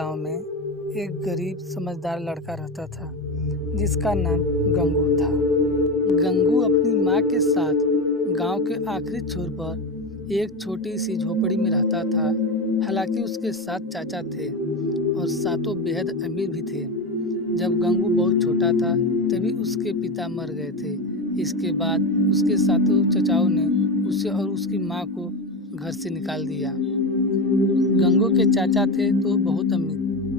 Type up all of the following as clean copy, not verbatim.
गांव में एक गरीब समझदार लड़का रहता था जिसका नाम गंगू था। गंगू अपनी माँ के साथ गांव के आखिरी छोर पर एक छोटी सी झोपड़ी में रहता था। हालांकि उसके साथ चाचा थे और सातों बेहद अमीर भी थे। जब गंगू बहुत छोटा था तभी उसके पिता मर गए थे। इसके बाद उसके सातों चचाओं ने उसे और उसकी माँ को घर से निकाल दिया। गंगू के चाचा थे तो बहुत अमीर,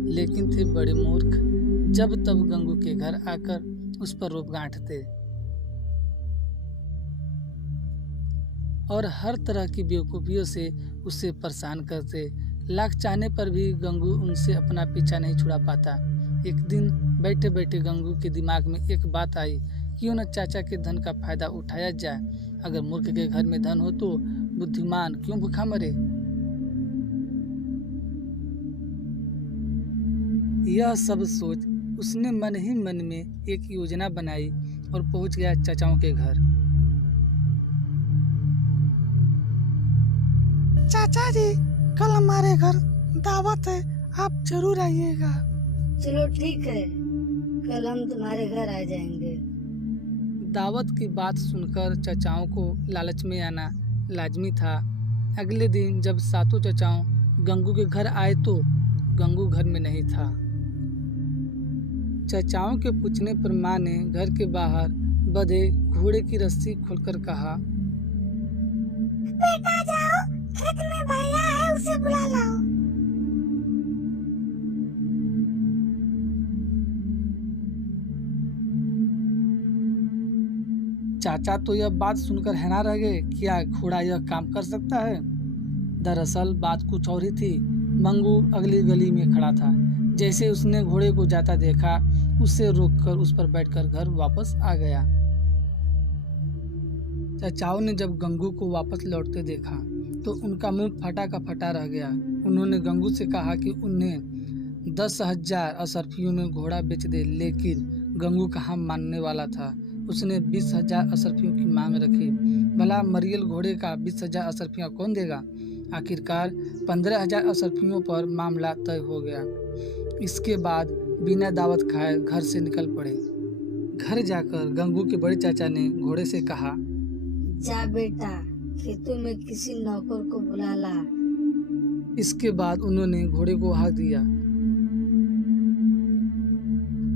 लेकिन थे बड़े मूर्ख। जब तब गंगू के घर आकर उस पर रोब गांठते और हर तरह की बेवकूफ़ियों से उसे परेशान करते। लाख चाहने पर भी गंगू उनसे अपना पीछा नहीं छुड़ा पाता। एक दिन बैठे बैठे गंगू के दिमाग में एक बात आई, क्यों न चाचा के धन का फायदा उठाया जाए। अगर मूर्ख के घर में धन हो तो बुद्धिमान क्यों भूखा मरे। यह सब सोच उसने मन ही मन में एक योजना बनाई और पहुंच गया चाचाओं के घर। चाचा जी, कल हमारे घर दावत है, आप जरूर आइएगा। चलो ठीक है, कल हम तुम्हारे घर आ जाएंगे। दावत की बात सुनकर चाचाओं को लालच में आना लाजमी था। अगले दिन जब सातों चाचाओं गंगू के घर आए तो गंगू घर में नहीं था। चाचाओं के पूछने पर माँ ने घर के बाहर बंधे घोड़े की रस्सी खोलकर कहा, बेटा जाओ, खेत में भैया है, उसे बुला लाओ। चाचा तो यह बात सुनकर हैरान रह गए, क्या घोड़ा यह काम कर सकता है। दरअसल बात कुछ और ही थी। मंगू अगली गली में खड़ा था। जैसे उसने घोड़े को जाता देखा, उसे रोककर उस पर बैठकर घर वापस आ गया। चाचाओं ने जब गंगू को वापस लौटते देखा तो उनका मुंह फटा का फटा रह गया। उन्होंने गंगू से कहा कि उन्हें 10,000 असरफियों में घोड़ा बेच दे, लेकिन गंगू कहाँ मानने वाला था। उसने 20,000 असरफियों की मांग रखी। भला मरियल घोड़े का 20,000 असरफियाँ कौन देगा। आखिरकार 15,000 असरफियों पर मामला तय हो गया। इसके बाद बिना दावत खाए घर से निकल पड़े। घर जाकर गंगू के बड़े चाचा ने घोड़े से कहा, जा बेटा, खेतों में किसी नौकर को बुला ला। इसके बाद उन्होंने घोड़े को हाँक दिया।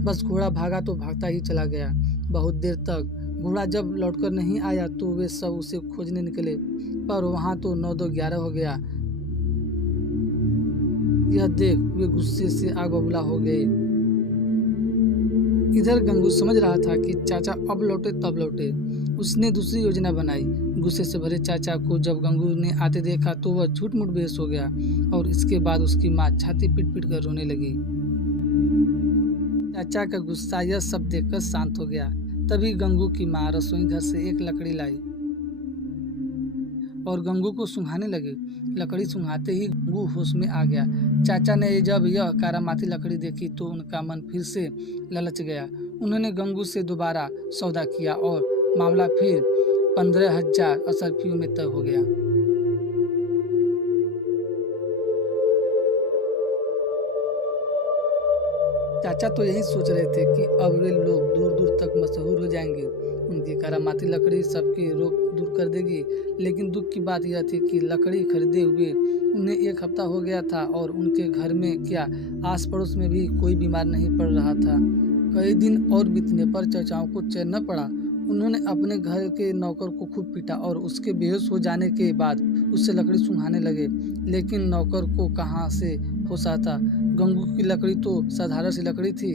बस घोड़ा भागा तो भागता ही चला गया। बहुत देर तक घोड़ा जब लौटकर नहीं आया तो वे सब उसे खोजने निकले, पर वहां तो 9-2-11 हो गया। यह देख वे गुस्से से आग बबूला हो गए। इधर गंगू समझ रहा था कि चाचा अब लौटे तब लौटे। उसने दूसरी योजना बनाई। गुस्से से भरे चाचा को जब गंगू ने आते देखा तो वह झूठ मूठ बेहोश हो गया और इसके बाद उसकी माँ छाती पीट पीट कर रोने लगी। चाचा का गुस्सा यह सब देखकर शांत हो गया। तभी गंगू की माँ रसोई घर से एक लकड़ी लाई और गंगू को सुंघाने लगी। लकड़ी सुंघाते ही गंगू होश में आ गया। चाचा ने जब यह कारामाती लकड़ी देखी तो उनका मन फिर से ललच गया। उन्होंने गंगू से दोबारा सौदा किया और मामला फिर 15,000 असरफियों में तय हो गया। चाचा तो यही सोच रहे थे कि अब वे लोग दूर दूर तक मशहूर हो जाएंगे। उनकी करामाती लकड़ी सबके रोग दूर कर देगी। लेकिन दुख की बात यह थी कि लकड़ी खरीदे हुए उन्हें 1 हफ्ता हो गया था और उनके घर में क्या आस पड़ोस में भी कोई बीमार नहीं पड़ रहा था। कई दिन और बीतने पर चाचाओं को चैन न पड़ा। उन्होंने अपने घर के नौकर को खूब पीटा और उसके बेहोश हो जाने के बाद उससे लकड़ी सुंघाने लगे, लेकिन नौकर को कहाँ से होश आता। गंगू की लकड़ी तो साधारण सी लकड़ी थी।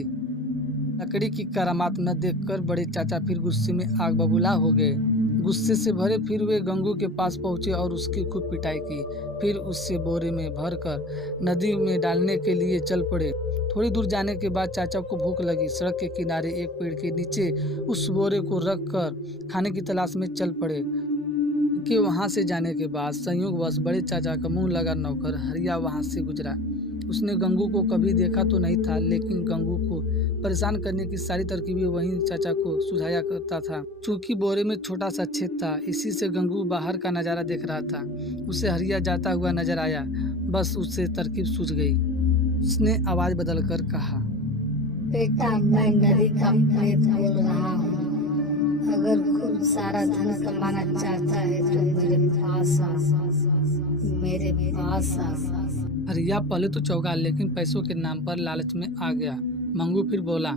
लकड़ी की करामात न देखकर बड़े चाचा फिर गुस्से में आग बबूला हो गए। गुस्से से भरे फिर वे गंगू के पास पहुंचे और उसकी खूब पिटाई की। फिर उससे बोरे में भरकर नदी में डालने के लिए चल पड़े। थोड़ी दूर जाने के बाद चाचा को भूख लगी। सड़क के किनारे एक पेड़ के नीचे उस बोरे को रख कर खाने की तलाश में चल पड़े कि वहां से जाने के बाद संयोगवश बड़े चाचा का मुंह लगा नौकर हरिया वहां से गुजरा। उसने गंगू को कभी देखा तो नहीं था, लेकिन गंगू को परेशान करने की सारी तरकीबें वही चाचा को सुझाया करता था। चूंकि बोरे में छोटा सा छेद था, इसी से गंगू बाहर का नजारा देख रहा था। उसे हरिया जाता हुआ नजर आया। बस उससे तरकीब सूझ गई। उसने आवाज बदलकर कहा। बेटा, मैं नदी का प्रेत बोल रहा हूँ। अगर खूब सारा धन कमाना चाहता है तो मेरे पास आ, मेरे पास आ। हरिया पहले तो चौंका, लेकिन पैसों के नाम पर लालच में आ गया। मंगू फिर बोला।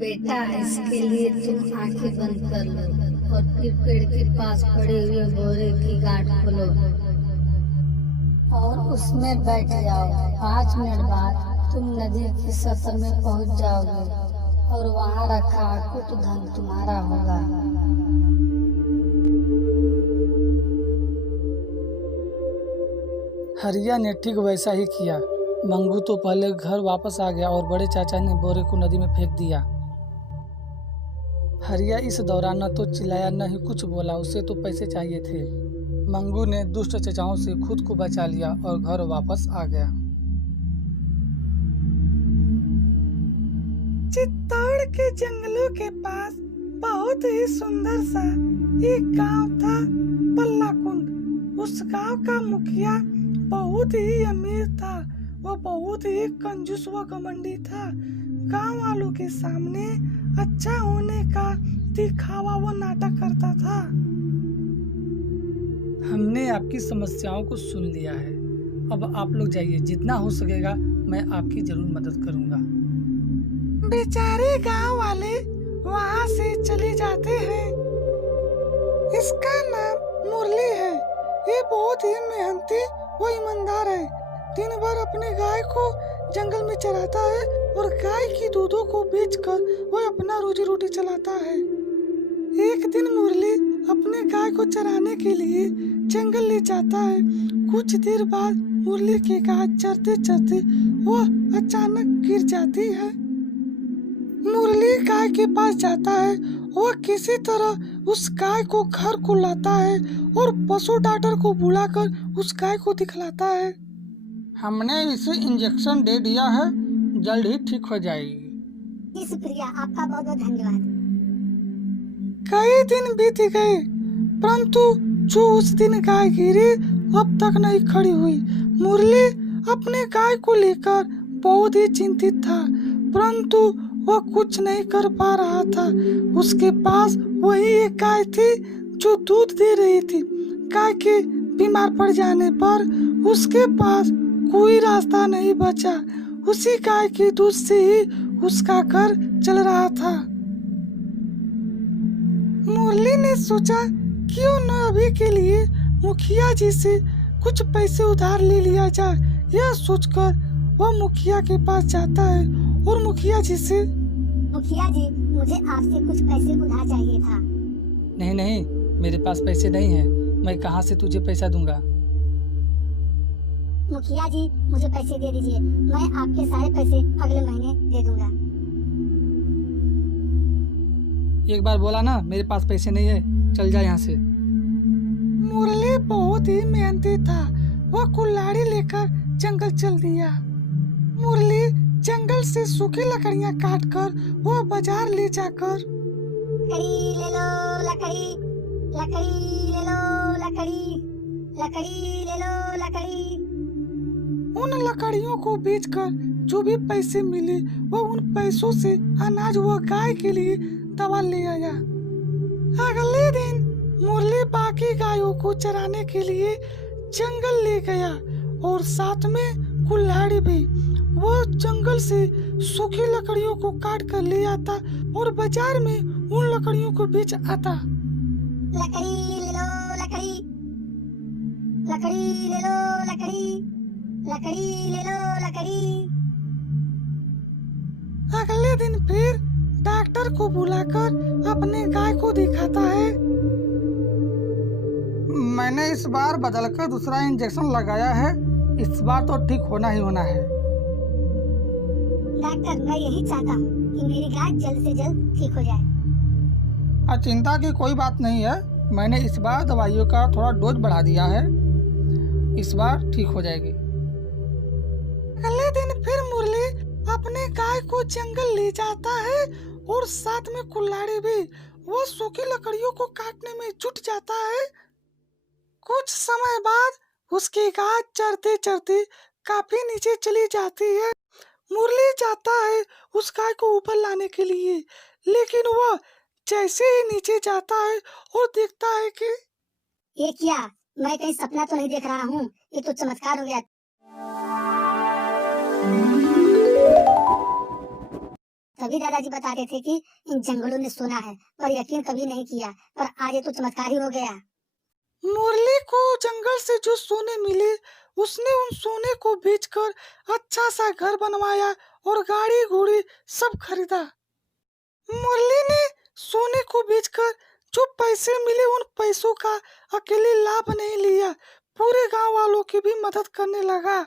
बेटा, इसके लिए तुम आंखें बंद कर लो और फिर पेड़ के पास पड़े हुए बोरे की गांठ खोलो और उसमें बैठ जाओ। 5 मिनट बाद तुम नदी की सतह में पहुंच जाओगे और वहां रखा अकूट धन तुम्हारा होगा। हरिया ने ठीक वैसा ही किया। मंगू तो पहले घर वापस आ गया और बड़े चाचा ने बोरे को नदी में फेंक दिया। हरिया इस दौरान न तो चिल्लाया न ही कुछ बोला, उसे तो पैसे चाहिए थे। मंगू ने दुष्ट चचाओं से खुद को बचा लिया और घर वापस आ गया। चित्तौड़ के जंगलों के पास बहुत ही सुंदर सा एक गांव था, पल्लाकुंड। उस गांव का मुखिया बहुत ही अमीर था। वो बहुत ही कंजूस व घमंडी था। गांव वालों के सामने अच्छा होने का दिखावा वो नाटक करता था। हमने आपकी समस्याओं को सुन लिया है। अब आप लोग जाइए, जितना हो सकेगा मैं आपकी जरूर मदद करूंगा। बेचारे गांव वाले वहां से चले जाते हैं। इसका नाम मुरली है। ये बहुत ही मेहनती व ईमानदार है। दिन भर अपने गाय को जंगल में चराता है और गाय की दूधों को बेचकर वह अपना रोजी रोटी चलाता है। एक दिन मुरली अपने गाय को चराने के लिए जंगल ले जाता है। कुछ देर बाद मुरली की गाय चरते चरते वह अचानक गिर जाती है। मुरली गाय के पास जाता है। वह किसी तरह उस गाय को घर को लाता है और पशु डॉक्टर को बुलाकर उस गाय को दिखलाता है। हमने इसे इंजेक्शन दे दिया है, जल्द ही ठीक हो जाएगी। जी शुक्रिया, आपका बहुत बहुत धन्यवाद। कई दिन बीत गए, परंतु जो उस दिन गाय गिरी अब तक नहीं खड़ी हुई। मुरली अपने गाय को लेकर बहुत ही चिंतित था, परंतु वह कुछ नहीं कर पा रहा था। उसके पास वही एक गाय थी जो दूध दे रही थी। गाय के बीमार पड़ जाने पर उसके पास कोई रास्ता नहीं बचा। उसी गाय के दूध से ही उसका घर चल रहा था। मुरली ने सोचा क्यों न अभी के लिए मुखिया जी से कुछ पैसे उधार ले लिया जाए। यह सोचकर वह मुखिया के पास जाता है और मुखिया जी से, मुखिया जी, मुझे आपसे कुछ पैसे उधार चाहिए था। नहीं नहीं, मेरे पास पैसे नहीं है। मैं कहाँ से तुझे पैसा दूंगा? मुखिया जी, मुझे पैसे दे दीजिए। मैं आपके सारे पैसे अगले महीने दे दूंगा। एक बार बोला ना मेरे पास पैसे नहीं है, चल जा यहाँ से। मुरली बहुत ही मेहनती था। वह कुल्हाड़ी लेकर जंगल चल दिया। मुरली जंगल से सूखी लकड़ियां काटकर वह बाजार ले जाकर, लकड़ी ले लो, लकड़ी, लकड़ी ले लो, लकड़ी, लकड़ी ले लो, लकड़ी। उन लकड़ियों को बेचकर जो भी पैसे मिले वह उन पैसों से अनाज व गाय के लिए दवा ले आया। अगले दिन मुरली बाकी गायों को चराने के लिए जंगल ले गया और साथ में कुल्हाड़ी भी। वो जंगल से सूखी लकड़ियों को काट कर ले आता और बाजार में उन लकड़ियों को बेच आता। लकड़ी ले लो, लकड़ी, लकड़ी ले लो, लकड़ी, लकड़ी ले लो, लकड़ी। अगले दिन फिर डॉक्टर को बुलाकर अपने गाय को दिखाता है। मैंने इस बार बदलकर दूसरा इंजेक्शन लगाया है। इस बार तो ठीक होना ही होना है। डॉक्टर, मैं यही चाहता हूँ कि मेरी गाय जल्द से जल्द ठीक हो जाए। चिंता की कोई बात नहीं है। मैंने इस बार दवाइयों का थोड़ा डोज बढ़ा दिया है। इस बार ठीक हो जाएगी। अगले दिन फिर मुरली अपने गाय को जंगल ले जाता है और साथ में कुल्हाड़ी भी। वो सूखी लकड़ियों को काटने में जुट जाता है। कुछ समय बाद उसकी गाय चरते चरते काफी नीचे चली जाती है। मुरली जाता है उस गाय को ऊपर लाने के लिए, लेकिन वह जैसे ही नीचे जाता है और देखता है कि ये क्या, मैं कहीं सपना तो नहीं देख रहा हूँ? ये तो चमत्कार हो गया। तभी दादाजी बताते थे कि इन जंगलों ने सोना है, पर यकीन कभी नहीं किया, पर आज ये तो चमत्कार ही हो गया। मुरली को जंगल से जो सोने मिले, उसने उन सोने को बेचकर अच्छा सा घर बनवाया और गाड़ी घोड़ी सब खरीदा। मुरली ने सोने को बेचकर जो पैसे मिले, उन पैसों का अकेले लाभ नहीं लिया, पूरे गांव वालों की भी मदद करने लगा।